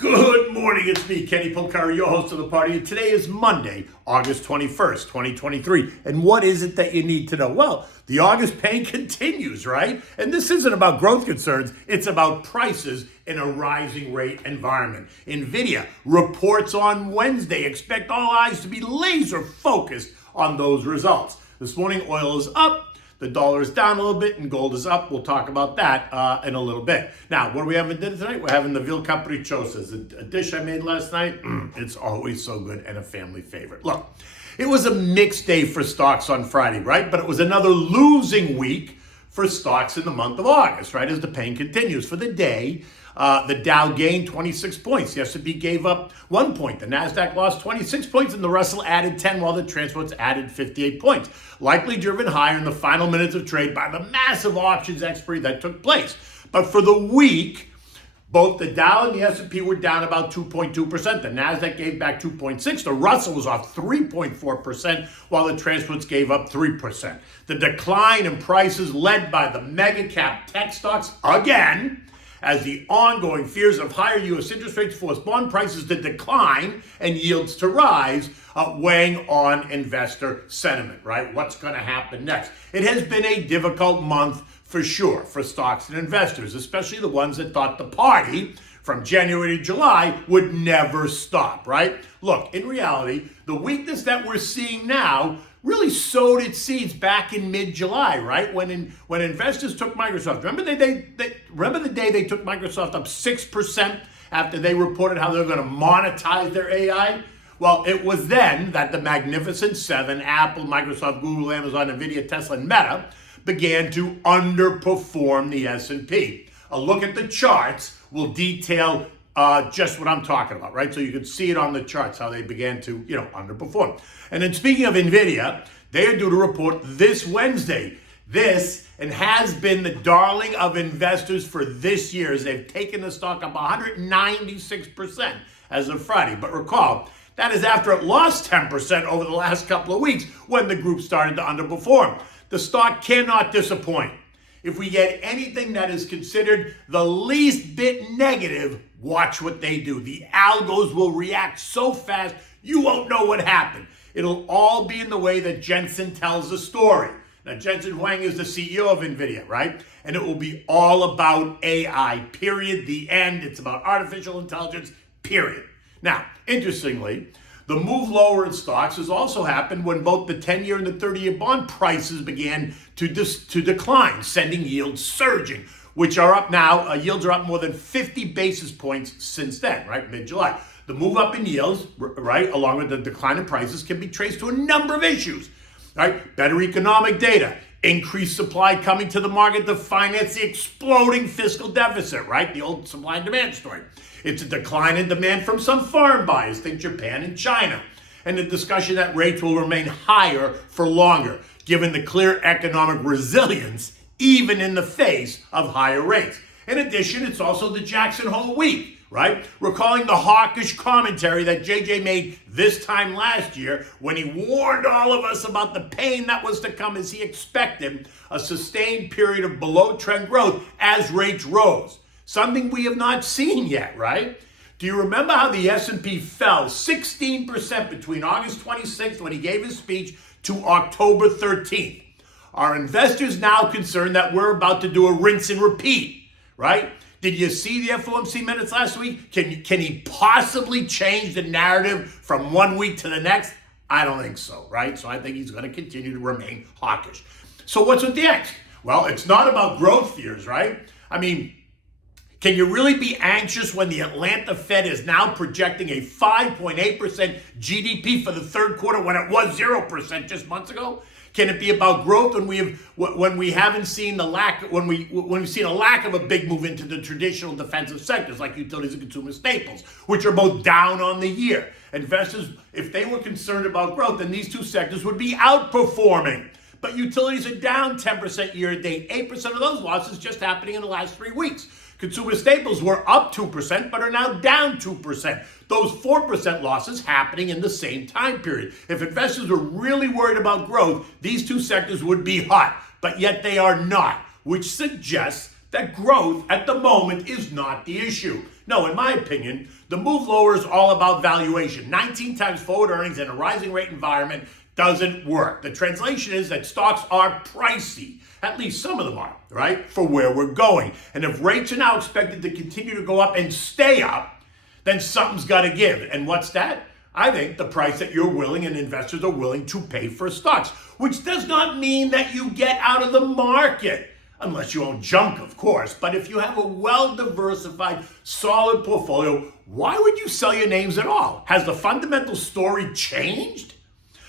Good morning, it's me, Kenny Polcari, your host of the party, and today is Monday, August 21st, 2023. And what is it that you need to know? Well, the August pain continues, right? And this isn't about growth concerns, it's about prices in a rising rate environment. Nvidia reports on Wednesday. Expect all eyes to be laser focused on those results. This morning, oil is up. The dollar is down a little bit and gold is up. We'll talk about that in a little bit. Now, what are we having dinner tonight? We're having the Veal Capriccioso. It's a dish I made last night. It's always so good and a family favorite. Look, it was a mixed day for stocks on Friday, right? But it was another losing week for stocks in the month of August, right? As the pain continues. For the day, the Dow gained 26 points. The S&P gave up 1 point. The NASDAQ lost 26 points, and the Russell added 10, while the transports added 58 points. Likely driven higher in the final minutes of trade by the massive options expiry that took place. But for the week, both the Dow and the S&P were down about 2.2%. The NASDAQ gave back 2.6%. The Russell was off 3.4%, while the transports gave up 3%. The decline in prices led by the mega cap tech stocks again, as the ongoing fears of higher U.S. interest rates force bond prices to decline and yields to rise, weighing on investor sentiment, right? What's going to happen next? It has been a difficult month for sure for stocks and investors, especially the ones that thought the party from January to July would never stop, right? Look, in reality, the weakness that we're seeing now really sowed its seeds back in mid-July, right? When investors took Microsoft. Remember the day they took Microsoft up 6% after they reported how they were going to monetize their AI? Well, it was then that the Magnificent Seven, Apple, Microsoft, Google, Amazon, Nvidia, Tesla, and Meta, began to underperform the S&P. A look at the charts will detail just what I'm talking about, right? So you can see it on the charts, how they began to, underperform. And then speaking of Nvidia, they are due to report this Wednesday. This, and has been the darling of investors for this year, as they've taken the stock up 196% as of Friday. But recall, that is after it lost 10% over the last couple of weeks when the group started to underperform. The stock cannot disappoint. If we get anything that is considered the least bit negative, watch what they do. The algos will react so fast, you won't know what happened. It'll all be in the way that Jensen tells the story. Now, Jensen Huang is the CEO of Nvidia, right? And it will be all about AI, period, the end. It's about artificial intelligence, period. Now, interestingly, the move lower in stocks has also happened when both the 10-year and the 30-year bond prices began to decline, sending yields surging, which are up now. Yields are up more than 50 basis points since then, right, mid-July. The move up in yields, right, along with the decline in prices, can be traced to a number of issues, right? Better economic data, increased supply coming to the market to finance the exploding fiscal deficit, right? The old supply and demand story. It's a decline in demand from some foreign buyers, think Japan and China, and the discussion that rates will remain higher for longer, given the clear economic resilience even in the face of higher rates. In addition, it's also the Jackson Hole week, right? Recalling the hawkish commentary that JJ made this time last year when he warned all of us about the pain that was to come as he expected a sustained period of below trend growth as rates rose. Something we have not seen yet, right? Do you remember how the S&P fell 16% between August 26th when he gave his speech to October 13th? Are investors now concerned that we're about to do a rinse and repeat, right? Did you see the FOMC minutes last week? Can he possibly change the narrative from 1 week to the next? I don't think so, right? So I think he's going to continue to remain hawkish. So what's with the next? Well, it's not about growth fears, right? I mean, can you really be anxious when the Atlanta Fed is now projecting a 5.8% GDP for the third quarter when it was 0% just months ago? Can it be about growth when we've seen a lack of a big move into the traditional defensive sectors like utilities and consumer staples, which are both down on the year? Investors, if they were concerned about growth, then these two sectors would be outperforming. But utilities are down 10% year to date, 8% of those losses just happening in the last 3 weeks. Consumer staples were up 2%, but are now down 2%. Those 4% losses happening in the same time period. If investors were really worried about growth, these two sectors would be hot, but yet they are not, which suggests that growth at the moment is not the issue. No, in my opinion, the move lower is all about valuation. 19 times forward earnings in a rising rate environment doesn't work. The translation is that stocks are pricey. At least some of them are, right? For where we're going. And if rates are now expected to continue to go up and stay up, then something's got to give. And what's that? I think the price that you're willing and investors are willing to pay for stocks, which does not mean that you get out of the market, unless you own junk, of course. But if you have a well-diversified, solid portfolio, why would you sell your names at all? Has the fundamental story changed?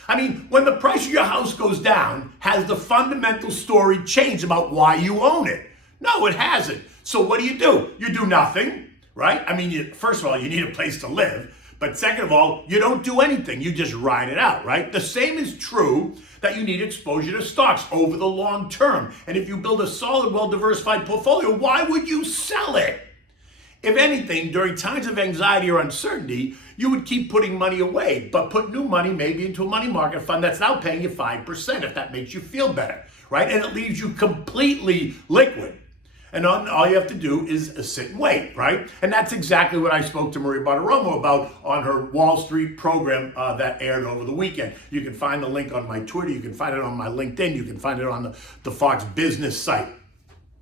I mean, when the price of your house goes down, has the fundamental story changed about why you own it? No, it hasn't. So what do? You do nothing, right? I mean, first of all, you need a place to live. But second of all, you don't do anything. You just ride it out, right? The same is true that you need exposure to stocks over the long term. And if you build a solid, well-diversified portfolio, why would you sell it? If anything, during times of anxiety or uncertainty, you would keep putting money away, but put new money maybe into a money market fund that's now paying you 5% if that makes you feel better, right? And it leaves you completely liquid. And all you have to do is sit and wait, right? And that's exactly what I spoke to Maria Bartiromo about on her Wall Street program that aired over the weekend. You can find the link on my Twitter. You can find it on my LinkedIn. You can find it on the Fox Business site.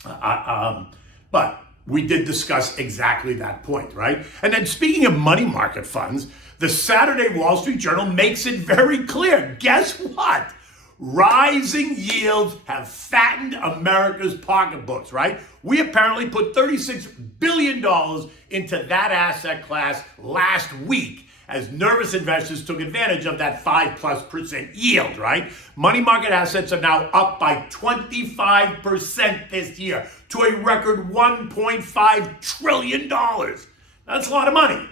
But we did discuss exactly that point, right? And then speaking of money market funds, the Saturday Wall Street Journal makes it very clear. Guess what? Rising yields have fattened America's pocketbooks, right? We apparently put $36 billion into that asset class last week as nervous investors took advantage of that 5+% yield, right? Money market assets are now up by 25% this year to a record $1.5 trillion. That's a lot of money.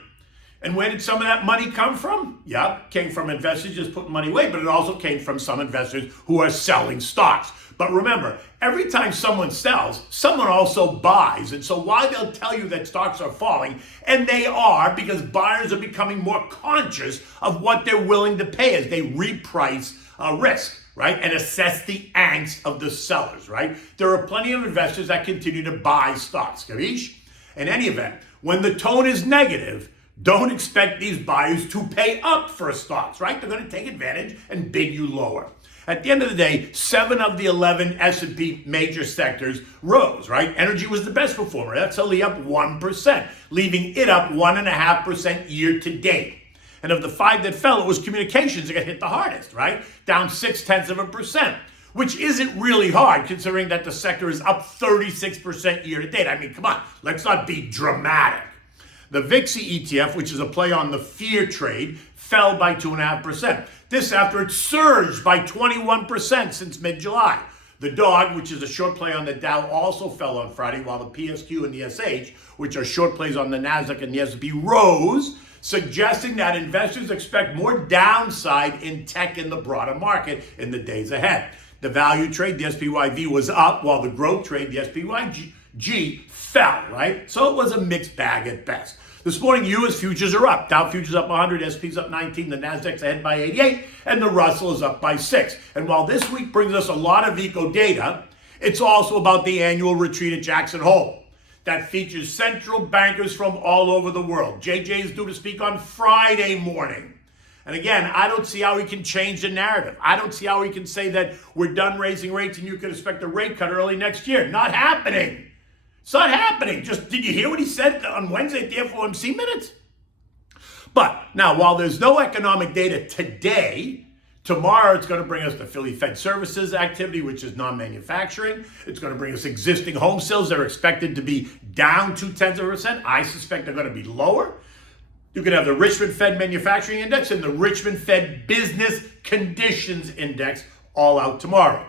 And where did some of that money come from? Yeah, came from investors just putting money away, but it also came from some investors who are selling stocks. But remember, every time someone sells, someone also buys. And so while they'll tell you that stocks are falling, and they are, because buyers are becoming more conscious of what they're willing to pay as they reprice risk, right? And assess the angst of the sellers, right? There are plenty of investors that continue to buy stocks, capiche? In any event, when the tone is negative, don't expect these buyers to pay up for stocks, right? They're going to take advantage and bid you lower. At the end of the day, 7 of the 11 S&P major sectors rose, right? Energy was the best performer. That's only up 1%, leaving it up 1.5% year to date. And of the 5 that fell, it was communications that got hit the hardest, right? Down 0.6%, which isn't really hard considering that the sector is up 36% year to date. I mean, come on, let's not be dramatic. The VIXI ETF, which is a play on the fear trade, fell by 2.5%. This after it surged by 21% since mid-July. The DOG, which is a short play on the Dow, also fell on Friday, while the PSQ and the SH, which are short plays on the NASDAQ and the S&P, rose, suggesting that investors expect more downside in tech in the broader market in the days ahead. The value trade, the SPYV, was up, while the growth trade, the SPYG, fell, right? So it was a mixed bag at best. This morning, U.S. futures are up. Dow futures up 100, S&P's up 19, the NASDAQ's ahead by 88, and the Russell is up by 6. And while this week brings us a lot of eco data, it's also about the annual retreat at Jackson Hole that features central bankers from all over the world. JJ is due to speak on Friday morning. And again, I don't see how we can change the narrative. I don't see how we can say that we're done raising rates and you can expect a rate cut early next year. Not happening. It's not happening. Just, did you hear what he said on Wednesday at the FOMC minutes? But now, while there's no economic data today, tomorrow it's going to bring us the Philly Fed Services activity, which is non-manufacturing. It's going to bring us existing home sales. They're expected to be down 0.2%. I suspect they're going to be lower. You could have the Richmond Fed Manufacturing Index and the Richmond Fed Business Conditions Index all out tomorrow.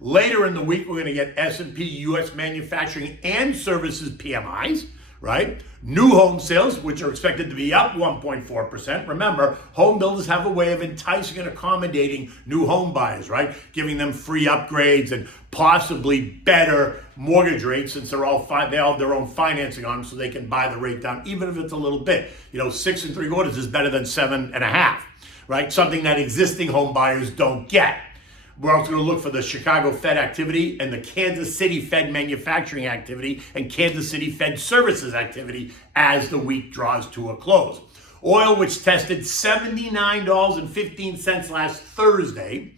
Later in the week, we're going to get S&P U.S. manufacturing and services PMIs, right? New home sales, which are expected to be up 1.4%. Remember, home builders have a way of enticing and accommodating new home buyers, right? Giving them free upgrades and possibly better mortgage rates since they have their own financing on them so they can buy the rate down, even if it's a little bit. 6 3/4 is better than 7.5, right? Something that existing home buyers don't get. We're also going to look for the Chicago Fed activity and the Kansas City Fed manufacturing activity and Kansas City Fed services activity as the week draws to a close. Oil, which tested $79.15 last Thursday,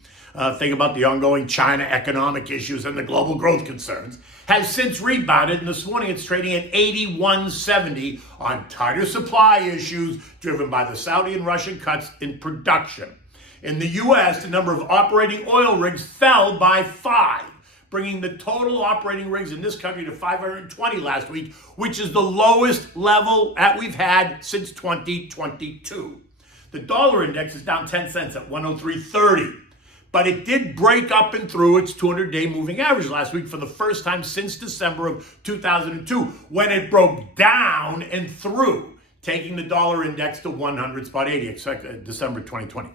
think about the ongoing China economic issues and the global growth concerns, has since rebounded, and this morning it's trading at 81.70 on tighter supply issues driven by the Saudi and Russian cuts in production. In the U.S., the number of operating oil rigs fell by 5, bringing the total operating rigs in this country to 520 last week, which is the lowest level that we've had since 2022. The dollar index is down 10 cents at 103.30, but it did break up and through its 200-day moving average last week for the first time since December of 2002, when it broke down and through, taking the dollar index to 100.80, December 2020.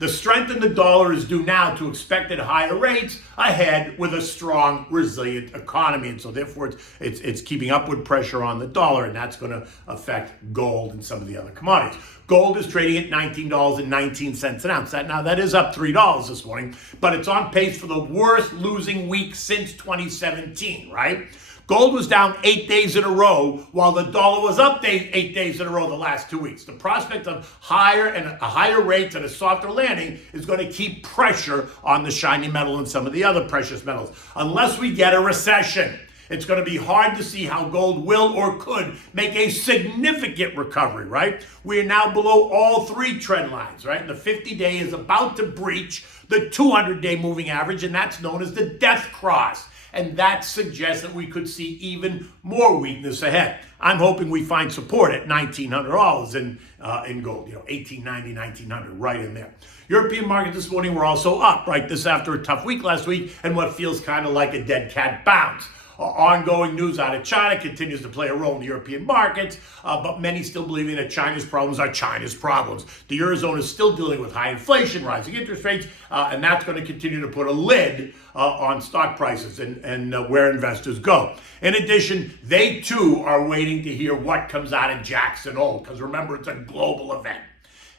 The strength in the dollar is due now to expected higher rates ahead with a strong, resilient economy. And so therefore, it's keeping upward pressure on the dollar, and that's going to affect gold and some of the other commodities. Gold is trading at $19.19 an ounce. That is up $3 this morning, but it's on pace for the worst losing week since 2017, right? Gold was down 8 days in a row, while the dollar was up 8 days in a row the last 2 weeks. The prospect of higher rates and a softer landing is going to keep pressure on the shiny metal and some of the other precious metals. Unless we get a recession, it's going to be hard to see how gold will or could make a significant recovery, right? We are now below all 3 trend lines, right? The 50-day is about to breach the 200-day moving average, and that's known as the death cross. And that suggests that we could see even more weakness ahead. I'm hoping we find support at $1,900 in gold, $1,890, $1,900, right in there. European markets this morning were also up, right? This after a tough week last week and what feels kind of like a dead cat bounce. Ongoing news out of China continues to play a role in the European markets, but many still believing that China's problems are China's problems. The Eurozone is still dealing with high inflation, rising interest rates, and that's going to continue to put a lid on stock prices and where investors go. In addition, they too are waiting to hear what comes out of Jackson Hole, because remember, it's a global event.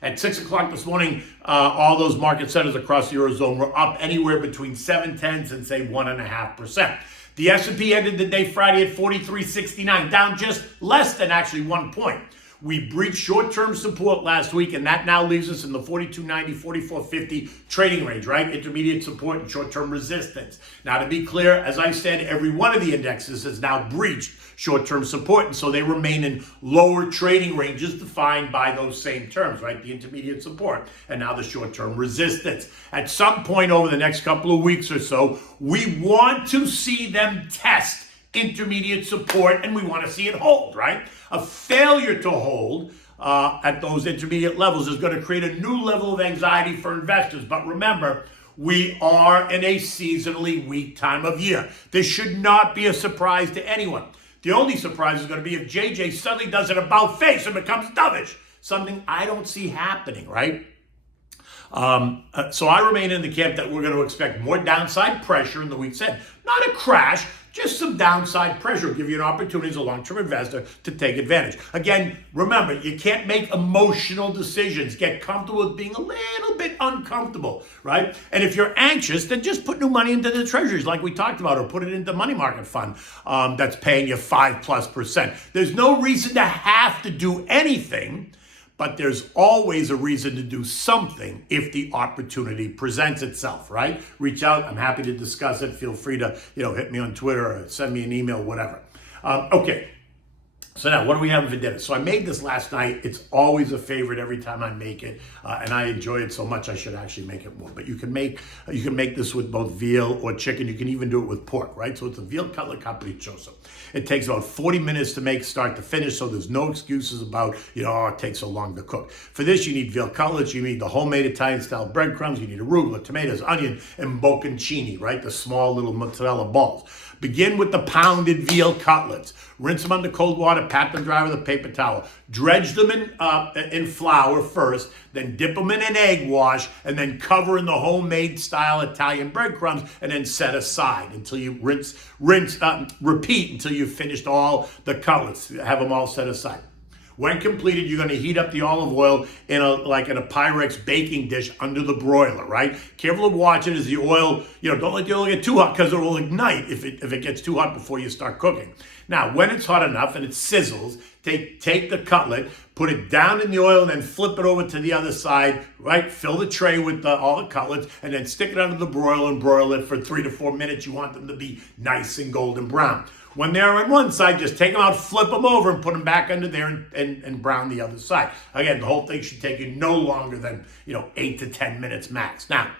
At 6 o'clock this morning, all those market centers across the Eurozone were up anywhere between 0.7 and say 1.5%. The S&P ended the day Friday at 43.69, down just less than actually 1 point. We breached short-term support last week, and that now leaves us in the 42.90, 44.50 trading range, right? Intermediate support and short-term resistance. Now, to be clear, as I said, every one of the indexes has now breached short-term support, and so they remain in lower trading ranges defined by those same terms, right? The intermediate support and now the short-term resistance. At some point over the next couple of weeks or so, we want to see them test intermediate support, and we want to see it hold, right? A failure to hold at those intermediate levels is going to create a new level of anxiety for investors. But remember, we are in a seasonally weak time of year. This should not be a surprise to anyone. The only surprise is going to be if JJ suddenly does an about face and becomes dovish, something I don't see happening, right? So I remain in the camp that we're going to expect more downside pressure in the weeks ahead. Not a crash, just some downside pressure. Give you an opportunity as a long-term investor to take advantage. Again, remember, you can't make emotional decisions. Get comfortable with being a little bit uncomfortable, right? And if you're anxious, then just put new money into the treasuries like we talked about, or put it into money market fund that's paying you 5+%. There's no reason to have to do anything, but there's always a reason to do something if the opportunity presents itself, right? Reach out. I'm happy to discuss it. Feel free to, hit me on Twitter or send me an email, whatever. Okay. So now, what do we have for dinner? So I made this last night. It's always a favorite every time I make it, and I enjoy it so much I should actually make it more. But you can make this with both veal or chicken. You can even do it with pork, right? So it's a veal cutlet capriccioso. It takes about 40 minutes to make, start to finish, so there's no excuses about, it takes so long to cook. For this, you need veal cutlets. You need the homemade Italian-style breadcrumbs. You need arugula, tomatoes, onion, and bocconcini, right? The small little mozzarella balls. Begin with the pounded veal cutlets. Rinse them under cold water, pat them dry with a paper towel. Dredge them in flour first, then dip them in an egg wash, and then cover in the homemade style Italian breadcrumbs, and then set aside until you repeat until you've finished all the cutlets. Have them all set aside. When completed, you're going to heat up the olive oil in a Pyrex baking dish under the broiler, right? Careful to watch it as the oil, don't let the oil get too hot because it will ignite if it gets too hot before you start cooking. Now, when it's hot enough and it sizzles, take the cutlet, put it down in the oil, and then flip it over to the other side, right? Fill the tray with all the cutlets, and then stick it under the broiler and broil it for 3 to 4 minutes. You want them to be nice and golden brown. When they're on one side, just take them out, flip them over, and put them back under there and brown the other side. Again, the whole thing should take you no longer than 8 to 10 minutes max. Now,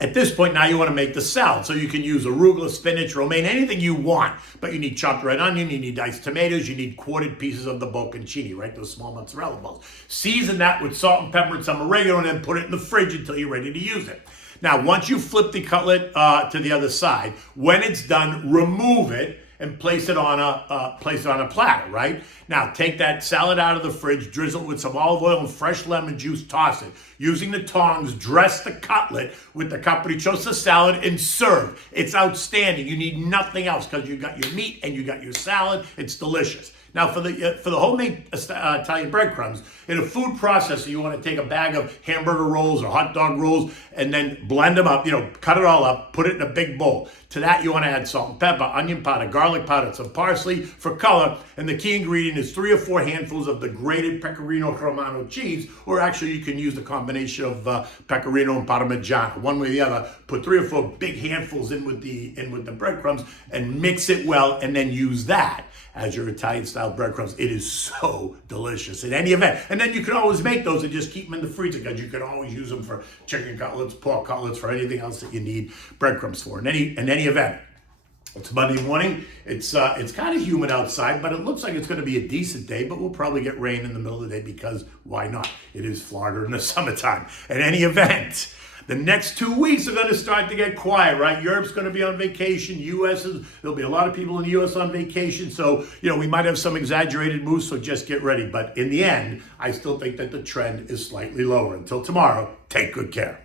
at this point, now you want to make the salad. So you can use arugula, spinach, romaine, anything you want. But you need chopped red onion, you need diced tomatoes, you need quartered pieces of the bocconcini, right? Those small mozzarella balls. Season that with salt and pepper and some oregano, and then put it in the fridge until you're ready to use it. Now, once you flip the cutlet to the other side, when it's done, remove it and place it on a platter, right? Now, take that salad out of the fridge, drizzle it with some olive oil and fresh lemon juice, toss it. Using the tongs, dress the cutlet with the Capriccioso salad and serve. It's outstanding. You need nothing else because you got your meat and you got your salad. It's delicious. Now, for the homemade Italian breadcrumbs, in a food processor, you want to take a bag of hamburger rolls or hot dog rolls and then blend them up, cut it all up, put it in a big bowl. To that, you want to add salt and pepper, onion powder, garlic powder, some parsley for color, and the key ingredient is 3 or 4 handfuls of the grated Pecorino Romano cheese, or actually you can use the combination of Pecorino and Parmigiano. One way or the other, put 3 or 4 big handfuls in with the breadcrumbs and mix it well, and then use that as your Italian-style breadcrumbs. It is so delicious in any event. And then you can always make those and just keep them in the freezer because you can always use them for chicken cutlets, pork cutlets, for anything else that you need breadcrumbs for. In any event, it's Monday morning. It's kind of humid outside, but it looks like it's going to be a decent day, but we'll probably get rain in the middle of the day because why not? It is Florida in the summertime. In any event, the next 2 weeks are going to start to get quiet, right? Europe's going to be on vacation. There'll be a lot of people in the U.S. on vacation. So, we might have some exaggerated moves, so just get ready. But in the end, I still think that the trend is slightly lower. Until tomorrow, take good care.